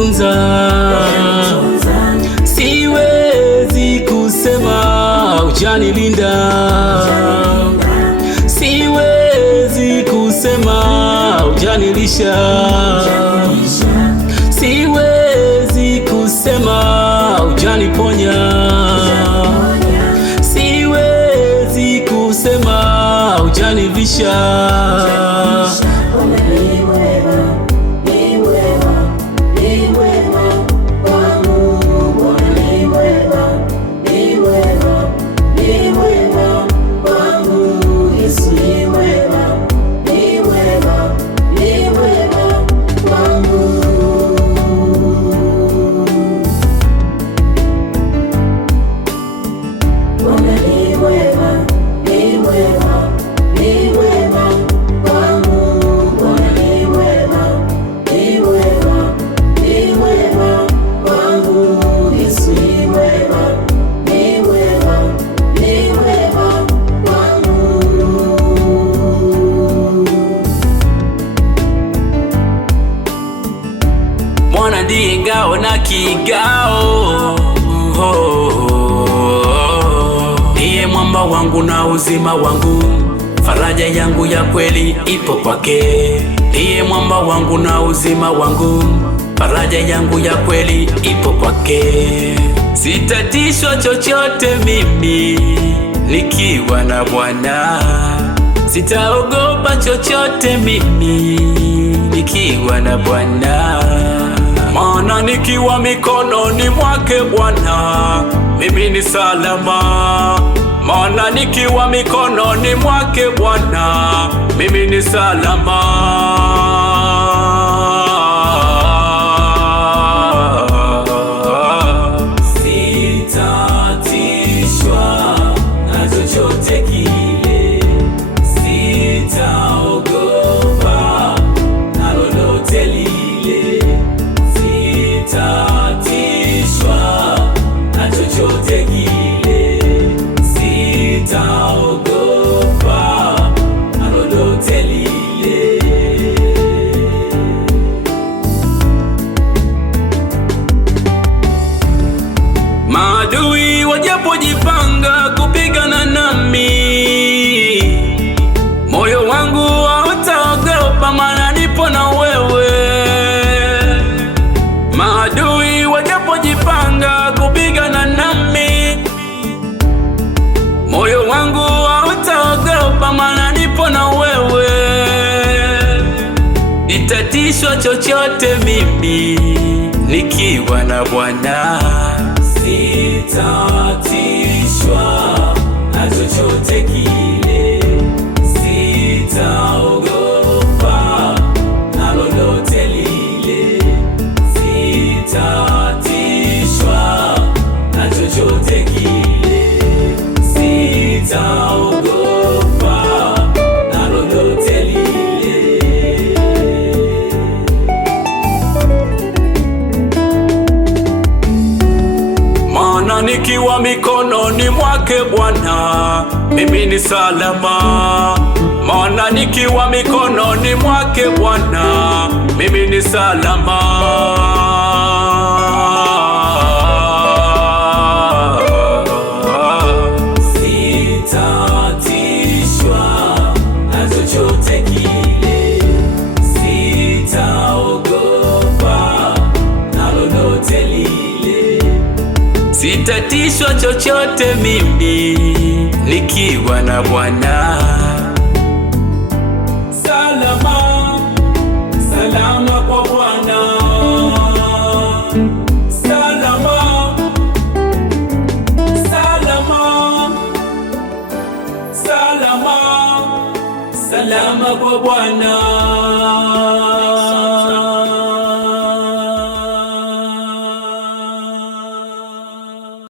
umenitunza, siwezi kusema hujanilinda, siwezi kusema hujanilisha, siwezi kusema hujaniponya, siwezi kusema hujanivisha. Mwana ndiye ngao na kigao, ndiye mwamba wangu na uzima wangu, faraja yangu ya kweli ipo kwake. Ndiye mwamba wangu na uzima wangu, faraja yangu ya kweli ipo kwake. Sitatishwa chochote mimi nikiwa na Bwana, sitaogopa chochote mimi nikiwa na Bwana. Maana nikiwa mikononi mwake Bwana, mimi ni salama. Maana nikiwa mikononi mwake Bwana, mimi ni salama. Sitatishwa na chochote kile, sitaogopa na lolote lile. Sitatishwa na chochote kile, sitaogopa na lolote lile. Maadui wajapojipanga kupigana nami, moyo wangu hautaogopa, maana nipo na wewe. Maadui wajapojipanga kupigana nami, moyo wangu hautaogopa, maana nipo na wewe. Sitatishwa chochote mimi nikiwa na Bwana, sitatishwa na chochote kile, sitaogopa na lolote lile. Sitatishwa na chochote kile, sitaogopa na lolote lile. Maana nikiwa mikononi mwake Bwana, mimi ni salama. Maana nikiwa mikononi mwake Bwana, mimi ni salama. Sitatishwa na chochote kile, sitaogopa na lolote lile. Sitatishwa chochote mimi nikiwa na Bwana. Salama, salama kwa Bwana. Salama, salama, salama, salama kwa Bwana.